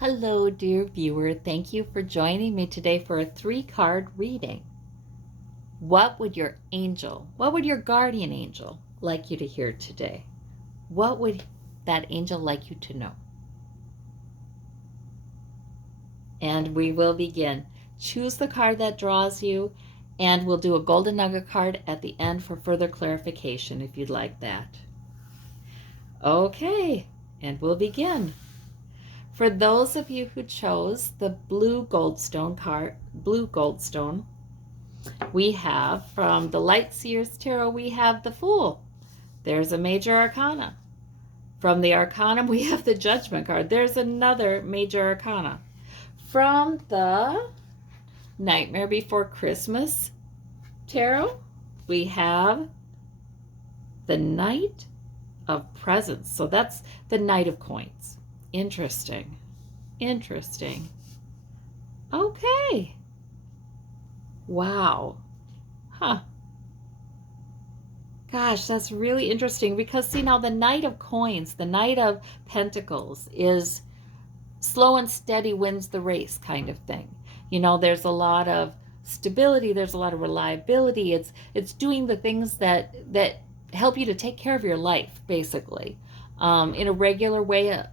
Hello, dear viewer. Thank you for joining me today for a 3-card reading. What would your guardian angel like you to hear today? What would that angel like you to know? And we will begin. Choose the card that draws you, and we'll do a golden nugget card at the end for further clarification if you'd like that. Okay, and we'll begin. For those of you who chose the blue goldstone card, we have from the Light Seers Tarot, we have the Fool. There's a major arcana. From the Arcanum, we have the Judgment card. There's another major arcana. From the Nightmare Before Christmas Tarot, we have the Knight of Presents. So that's the Knight of Coins. Interesting. Okay. Wow. Huh. Gosh, that's really interesting because, see, now the Knight of Coins, the Knight of Pentacles is slow and steady wins the race kind of thing. You know, there's a lot of stability, there's a lot of reliability. It's doing the things that help you to take care of your life, basically, in a regular way,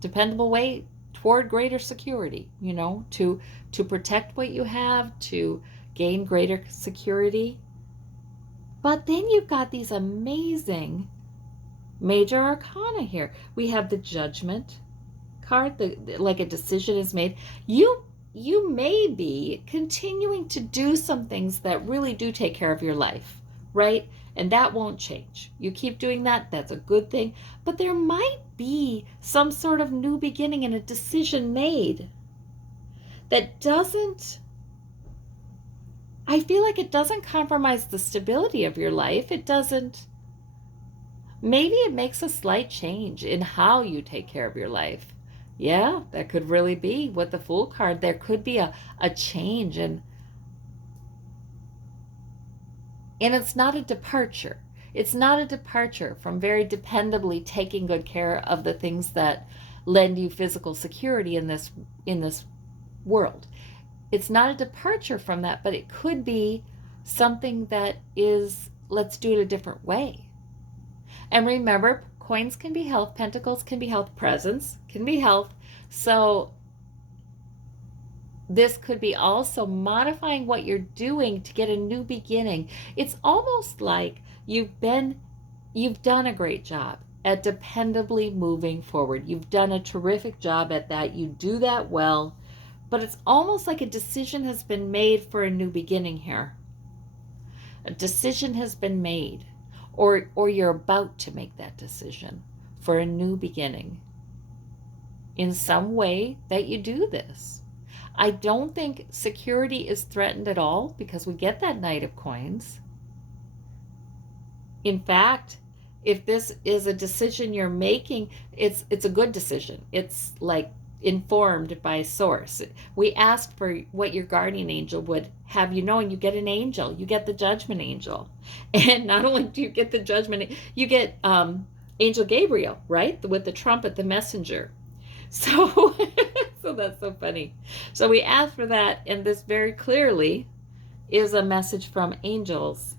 dependable way toward greater security, you know, to protect what you have, to gain greater security. But then you've got these amazing major arcana here. We have the Judgment card, like a decision is made. You may be continuing to do some things that really do take care of your life, right? And that won't change. You keep doing that, that's a good thing. But there might be some sort of new beginning and a decision made that doesn't, I feel like it doesn't compromise the stability of your life. It doesn't, maybe it makes a slight change in how you take care of your life. Yeah, that could really be with the Fool card. There could be a change, and it's not a departure. It's not a departure from very dependably taking good care of the things that lend you physical security in this world. It's not a departure from that, but it could be something that is, let's do it a different way. And remember, coins can be health, pentacles can be health, presents can be health. So this could be also modifying what you're doing to get a new beginning. It's almost like you've done a great job at dependably moving forward. You've done a terrific job at that. You do that well, but it's almost like a decision has been made for a new beginning here. A decision has been made, or you're about to make that decision for a new beginning. In some way that you do this. I don't think security is threatened at all because we get that Knight of Coins. In fact, if this is a decision you're making, it's a good decision. It's like informed by source. We asked for what your guardian angel would have you know, and you get an angel. You get the Judgment angel. And not only do you get the Judgment, you get Angel Gabriel, right? With the trumpet, the messenger. So that's so funny. So we asked for that, and this very clearly is a message from angels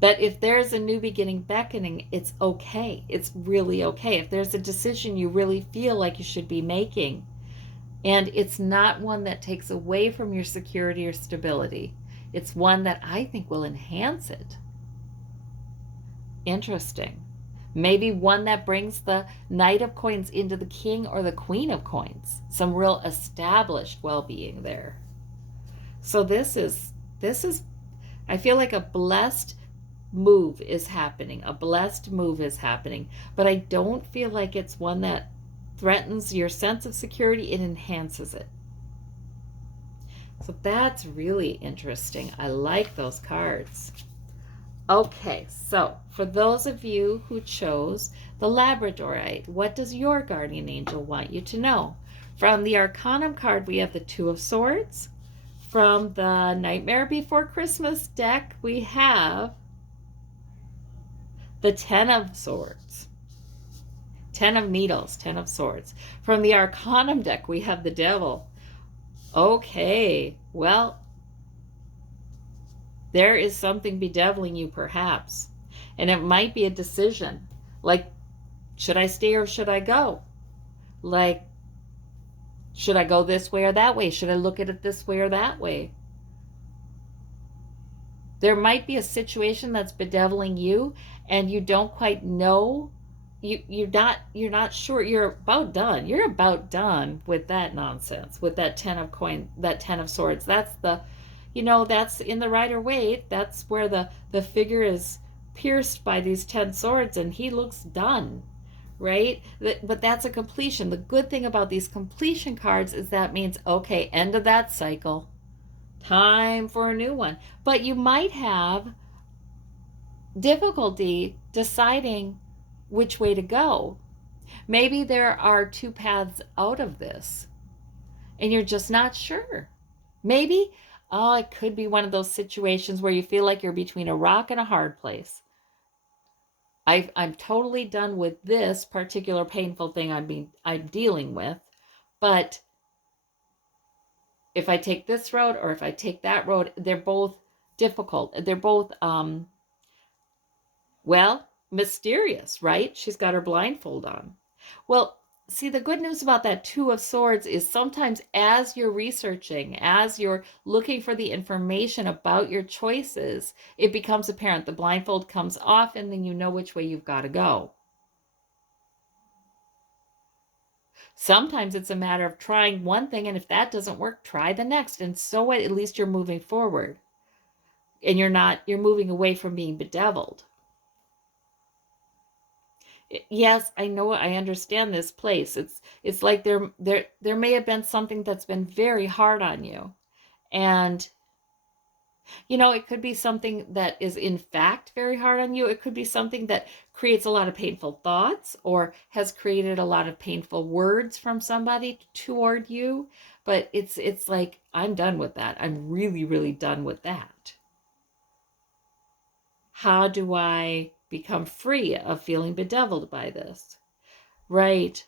that if there's a new beginning beckoning, it's okay. It's really okay. If there's a decision you really feel like you should be making, and it's not one that takes away from your security or stability, it's one that I think will enhance it. Interesting. Maybe one that brings the Knight of Coins into the King or the Queen of Coins. Some real established well-being there. So this is, I feel like a blessed move is happening. A blessed move is happening. But I don't feel like it's one that threatens your sense of security. It enhances it. So that's really interesting. I like those cards. Okay, so for those of you who chose the labradorite, what does your guardian angel want you to know? From the Arcanum card, we have the Two of Swords. From the Nightmare Before Christmas deck, we have the Ten of Swords. Ten of Needles, Ten of Swords. From the Arcanum deck, we have the Devil. Okay, well, there is something bedeviling you perhaps. And it might be a decision. Like, should I stay or should I go? Like, should I go this way or that way? Should I look at it this way or that way? There might be a situation that's bedeviling you and you don't quite know. You're not sure. You're about done. You're about done with that nonsense, with that 10 of coin, that 10 of swords. That's the, that's in the Rider-Waite. That's where the figure is pierced by these 10 swords and he looks done, right? But that's a completion. The good thing about these completion cards is that means, okay, end of that cycle. Time for a new one. But you might have difficulty deciding which way to go. Maybe there are two paths out of this and you're just not sure. Maybe, it could be one of those situations where you feel like you're between a rock and a hard place. I'm totally done with this particular painful thing I'm dealing with, but if I take this road or if I take that road, they're both difficult. They're both, mysterious, right? She's got her blindfold on. Well, see, the good news about that Two of Swords is sometimes as you're researching, as you're looking for the information about your choices, it becomes apparent. The blindfold comes off and then you know which way you've got to go. Sometimes it's a matter of trying one thing, and if that doesn't work, try the next. And so what? At least you're moving forward. And you're moving away from being bedeviled. Yes, I know, I understand this place. It's like there may have been something that's been very hard on you. And it could be something that is in fact very hard on you. It could be something that creates a lot of painful thoughts or has created a lot of painful words from somebody toward you. But it's like, I'm done with that. I'm really, really done with that. How do I become free of feeling bedeviled by this? Right.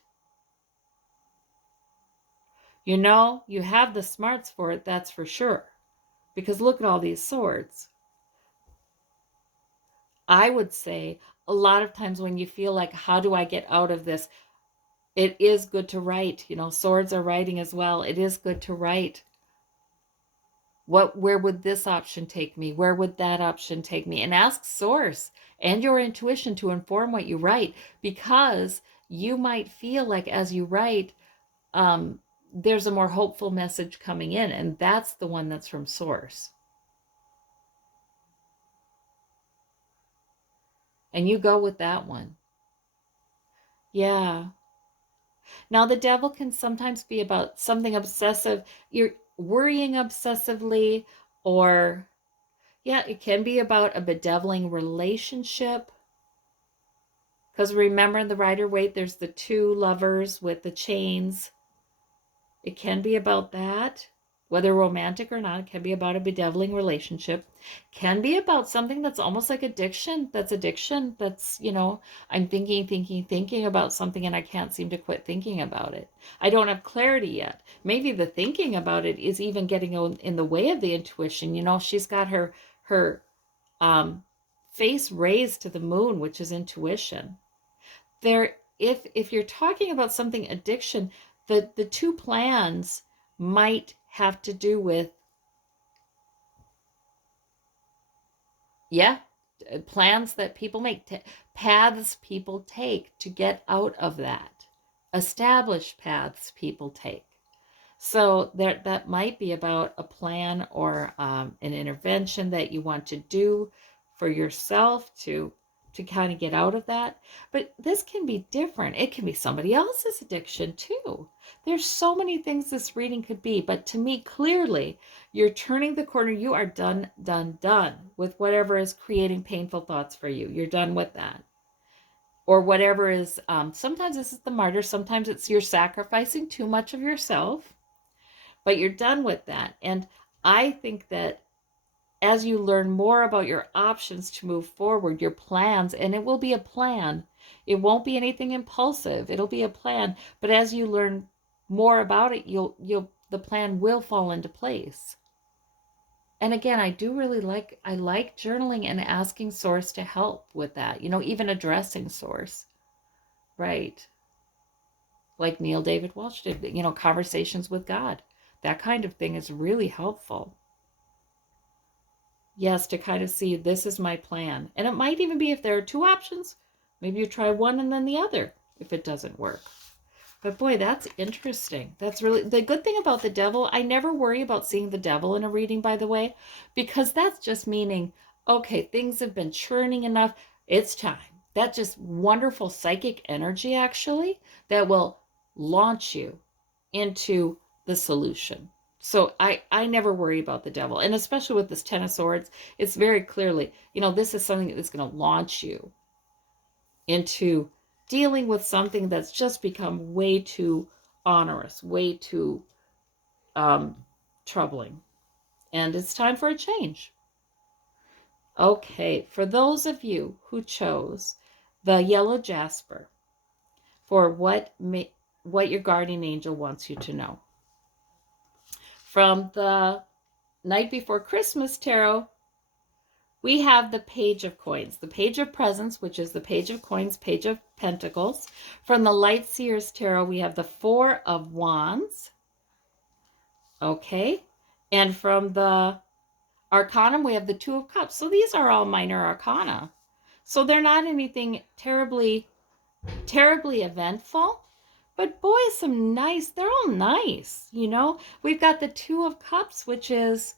You have the smarts for it, that's for sure. Because look at all these swords. I would say a lot of times when you feel like, how do I get out of this? It is good to write. Swords are writing as well. It is good to write. Where would this option take me? Where would that option take me? And ask source and your intuition to inform what you write, because you might feel like as you write, there's a more hopeful message coming in, and that's the one that's from source. And you go with that one. Yeah. Now, the Devil can sometimes be about something obsessive. You're worrying obsessively, or, it can be about a bedeviling relationship. Because remember in the Rider-Waite, there's the two lovers with the chains. It can be about that, whether romantic or not. It can be about a bedeviling relationship. Can be about something that's almost like addiction. That's, I'm thinking about something and I can't seem to quit thinking about it. I don't have clarity yet. Maybe the thinking about it is even getting in the way of the intuition. She's got her face raised to the moon, which is intuition. If you're talking about something addiction, the two plans might have to do with, plans that people make, paths people take to get out of that, established paths people take. So that might be about a plan or an intervention that you want to do for yourself to kind of get out of that. But this can be different. It can be somebody else's addiction too. There's so many things this reading could be, but to me, clearly, you're turning the corner. You are done with whatever is creating painful thoughts for you. You're done with that. Or whatever is, sometimes this is the martyr, sometimes it's you're sacrificing too much of yourself, but you're done with that. And I think that as you learn more about your options to move forward, your plans, and it will be a plan, It won't be anything impulsive. It'll be a plan. But as you learn more about it, the plan will fall into place. And again, I like journaling and asking source to help with that. Even addressing source. Right. Like Neil David Walsh did, conversations with God. That kind of thing is really helpful. Yes, to kind of see this is my plan. And it might even be if there are two options, maybe you try one and then the other if it doesn't work. But boy, that's interesting. That's really the good thing about the devil. I never worry about seeing the devil in a reading, by the way, because that's just meaning, okay, things have been churning enough. It's time. That's just wonderful psychic energy, actually, that will launch you into the solution. So I never worry about the devil. And especially with this Ten of Swords, it's very clearly, this is something that's going to launch you into dealing with something that's just become way too onerous, way too troubling. And it's time for a change. Okay, for those of you who chose the yellow jasper for what your guardian angel wants you to know. From the Night Before Christmas tarot, we have the Page of Coins, the Page of Presents, which is the Page of Coins, Page of Pentacles. From the Light Seers Tarot, we have the Four of Wands. Okay. And from the Arcanum, we have the Two of Cups. So these are all minor arcana. So they're not anything terribly eventful. But boy, they're all nice, We've got the Two of Cups, which is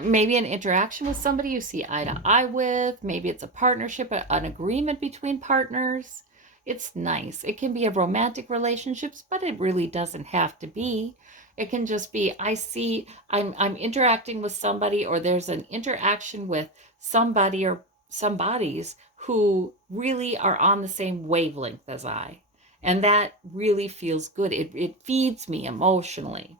maybe an interaction with somebody you see eye to eye with. Maybe it's a partnership, an agreement between partners. It's nice. It can be a romantic relationships, but it really doesn't have to be. It can just be, I'm interacting with somebody, or there's an interaction with somebody or somebodies who really are on the same wavelength as I. And that really feels good. It feeds me emotionally.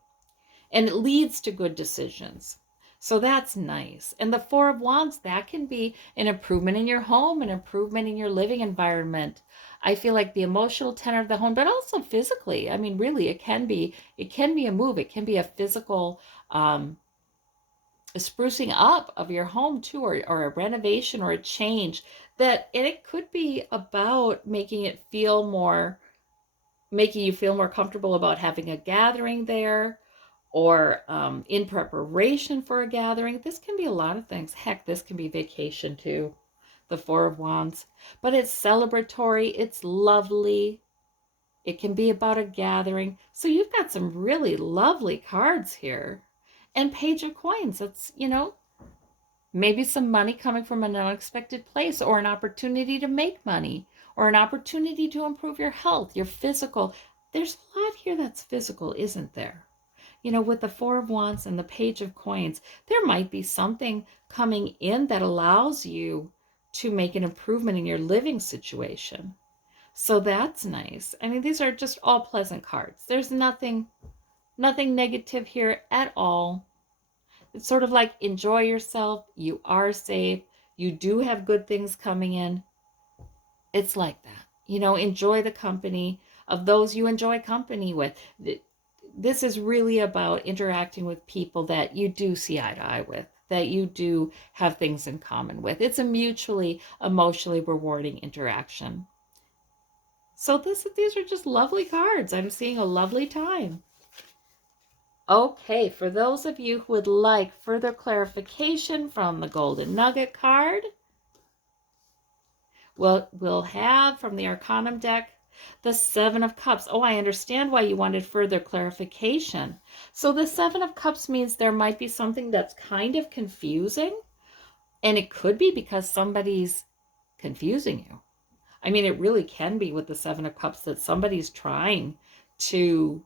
And it leads to good decisions. So that's nice. And the Four of Wands, that can be an improvement in your home, an improvement in your living environment. I feel like the emotional tenor of the home, but also physically. I mean, really, it can be a move. It can be a physical sprucing up of your home too, or a renovation or a change. And it could be about making you feel more comfortable about having a gathering there, or in preparation for a gathering. This can be a lot of things. Heck, this can be vacation too, the Four of Wands. But it's celebratory, it's lovely. It can be about a gathering. So you've got some really lovely cards here. And Page of Coins, that's, maybe some money coming from an unexpected place, or an opportunity to make money, or an opportunity to improve your health, your physical. There's a lot here that's physical, isn't there? With the Four of Wands and the Page of Coins, there might be something coming in that allows you to make an improvement in your living situation. So that's nice. I mean, these are just all pleasant cards. There's nothing negative here at all. It's sort of like, enjoy yourself. You are safe. You do have good things coming in. It's like that. Enjoy the company of those you enjoy company with. This is really about interacting with people that you do see eye to eye with, that you do have things in common with. It's a mutually, emotionally rewarding interaction. So these are just lovely cards. I'm seeing a lovely time. Okay, for those of you who would like further clarification from the Golden Nugget card, we'll have from the Arcanum deck the Seven of Cups. Oh, I understand why you wanted further clarification. So the Seven of Cups means there might be something that's kind of confusing, and it could be because somebody's confusing you. I mean, it really can be with the Seven of Cups that somebody's trying to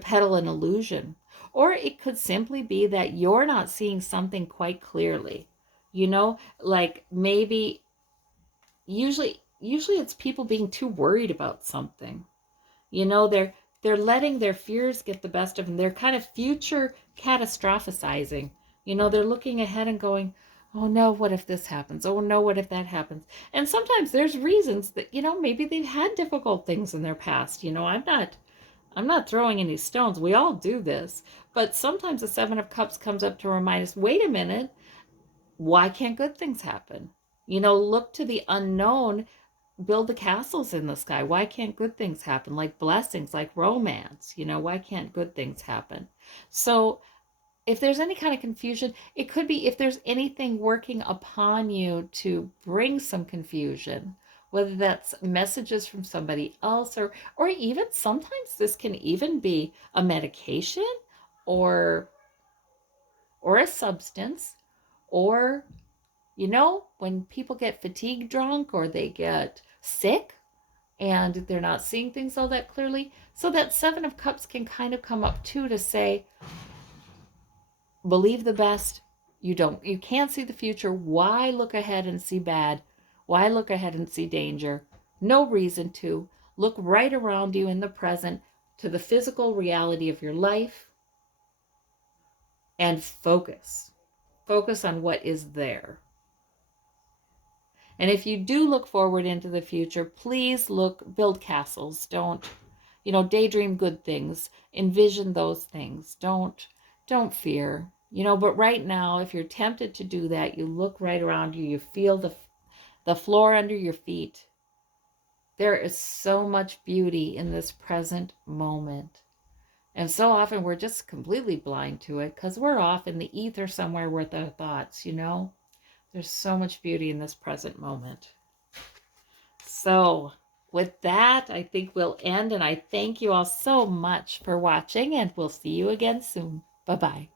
peddle an illusion. Or it could simply be that you're not seeing something quite clearly. Like maybe, usually it's people being too worried about something. They're letting their fears get the best of them. They're kind of future catastrophizing. They're looking ahead and going, Oh no, what if this happens? Oh no, what if that happens? And sometimes there's reasons that, maybe they've had difficult things in their past. I'm not throwing any stones. We all do this. But sometimes the Seven of Cups comes up to remind us, wait a minute, why can't good things happen? Look to the unknown, build the castles in the sky. Why can't good things happen? Like blessings, like romance. Why can't good things happen? So if there's any kind of confusion, it could be if there's anything working upon you to bring some confusion, whether that's messages from somebody else, or even sometimes this can even be a medication or a substance, or when people get fatigue drunk or they get sick and they're not seeing things all that clearly. So that Seven of Cups can kind of come up too, to say, believe the best. You can't see the future. Why look ahead and see bad? Why look ahead and see danger? No reason to. Look right around you in the present, to the physical reality of your life, and focus on what is there. And if you do look forward into the future, please build castles. Don't, daydream good things. Envision those things. Don't fear. But right now, if you're tempted to do that, you look right around you, you feel the floor under your feet. There is so much beauty in this present moment. And so often we're just completely blind to it because we're off in the ether somewhere with our thoughts, There's so much beauty in this present moment. So with that, I think we'll end, and I thank you all so much for watching, and we'll see you again soon. Bye-bye.